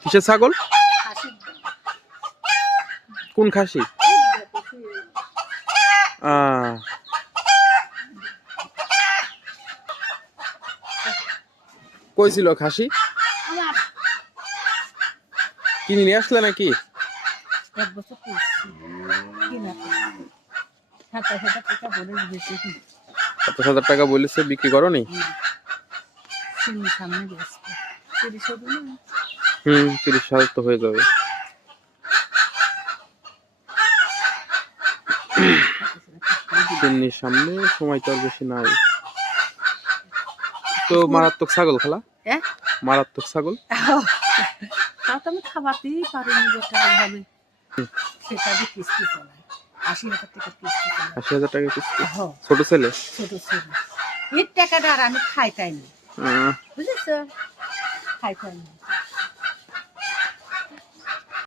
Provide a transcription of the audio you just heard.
কিসের ছাগল? কোন খাসি? কই ছিল খাসি? কিনে নিয়ে আসলে নাকি? 27,000 টাকা বলেছে, বিক্রি করনি? 30,000 তো হয়ে যাবে। চিন্নির সামনে সময় তো আর বেশি নাই। তো মারাত্মক ছাগল খালা, মারাত্মক ছাগল। আমি খাওয়াতেই পারিনি যেটা হবে সেটা দিয়ে কিস্তি চালাই। 80,000 টাকা কিস্তি চালাই। 80,000 টাকা কিস্তি? ছোট ছেলে? ছোট ছেলে। এই টাকাটা আর আমি খাইতাইনি, বুঝেছ? খাইতাইনি।